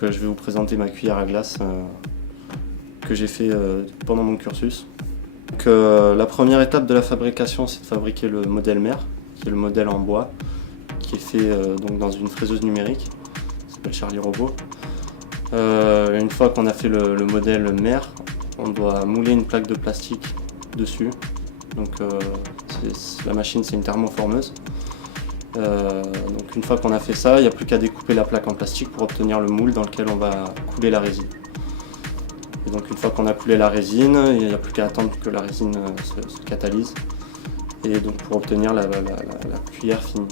Donc je vais vous présenter ma cuillère à glace que j'ai fait pendant mon cursus. Donc, la première étape de la fabrication, c'est de fabriquer le modèle mère, qui est le modèle en bois, qui est fait donc dans une fraiseuse numérique, qui s'appelle Charlie Robot. Une fois qu'on a fait le modèle mère, on doit mouler une plaque de plastique dessus. Donc la machine, c'est une thermoformeuse. Donc une fois qu'on a fait ça, il n'y a plus qu'à découper la plaque en plastique pour obtenir le moule dans lequel on va couler la résine. Et donc une fois qu'on a coulé la résine, il n'y a plus qu'à attendre que la résine se catalyse. Et donc pour obtenir la cuillère finie.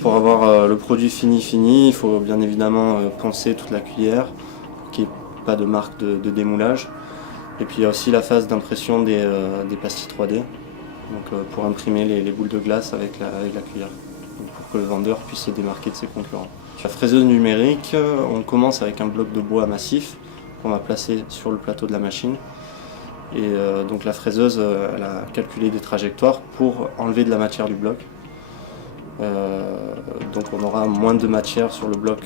Pour avoir le produit fini, il faut bien évidemment poncer toute la cuillère pour qu'il n'y ait pas de marque de démoulage. Et puis il y a aussi la phase d'impression des pastilles 3D, donc, pour imprimer les boules de glace avec la cuillère, donc pour que le vendeur puisse se démarquer de ses concurrents. La fraiseuse numérique, on commence avec un bloc de bois massif qu'on va placer sur le plateau de la machine. Et donc la fraiseuse, elle a calculé des trajectoires pour enlever de la matière du bloc. Donc on aura moins de matière sur le bloc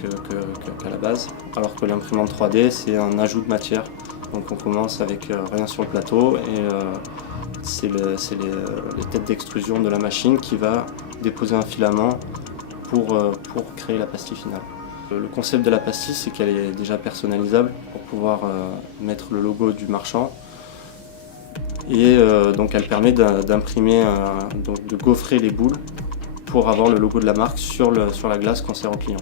qu'à la base, alors que l'imprimante 3D, c'est un ajout de matière. Donc on commence avec rien sur le plateau et c'est les têtes d'extrusion de la machine qui va déposer un filament pour créer la pastille finale. Le concept de la pastille, c'est qu'elle est déjà personnalisable pour pouvoir mettre le logo du marchand. Et donc elle permet d'imprimer, de gaufrer les boules pour avoir le logo de la marque sur la glace qu'on sert au client.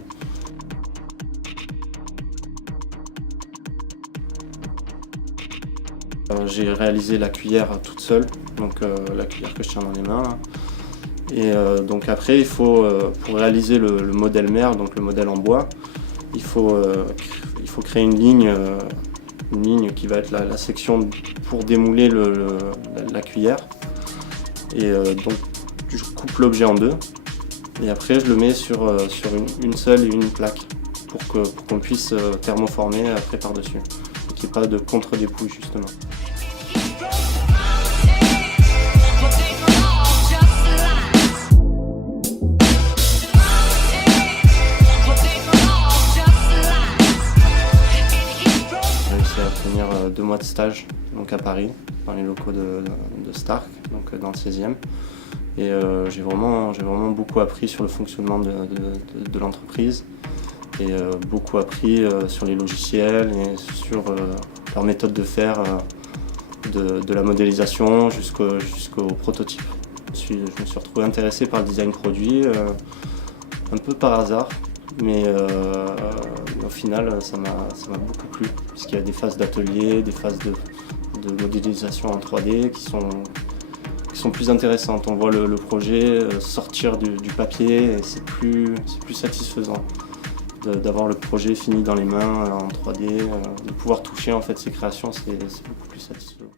J'ai réalisé la cuillère toute seule, donc la cuillère que je tiens dans les mains. Là. Et donc après, il faut, pour réaliser le modèle mère, donc le modèle en bois, il faut créer une ligne qui va être la section pour démouler la cuillère. Et donc je coupe l'objet en deux. Et après, je le mets sur une seule et une plaque pour qu'on puisse thermoformer après par-dessus. Et qu'il n'y ait pas de contre-dépouille justement. J'ai réussi à obtenir 2 mois de stage donc à Paris, dans les locaux de Stark, donc dans le 16e. Et j'ai vraiment beaucoup appris sur le fonctionnement de l'entreprise et beaucoup appris sur les logiciels et sur leur méthode de faire de la modélisation jusqu'au prototype. Je me suis retrouvé intéressé par le design produit un peu par hasard, mais au final ça m'a beaucoup plu puisqu'il y a des phases d'atelier, des phases de modélisation en 3D qui sont plus intéressantes. On voit le projet sortir du papier et c'est plus satisfaisant d'avoir le projet fini dans les mains en 3D, de pouvoir toucher en fait ses créations, c'est beaucoup plus satisfaisant.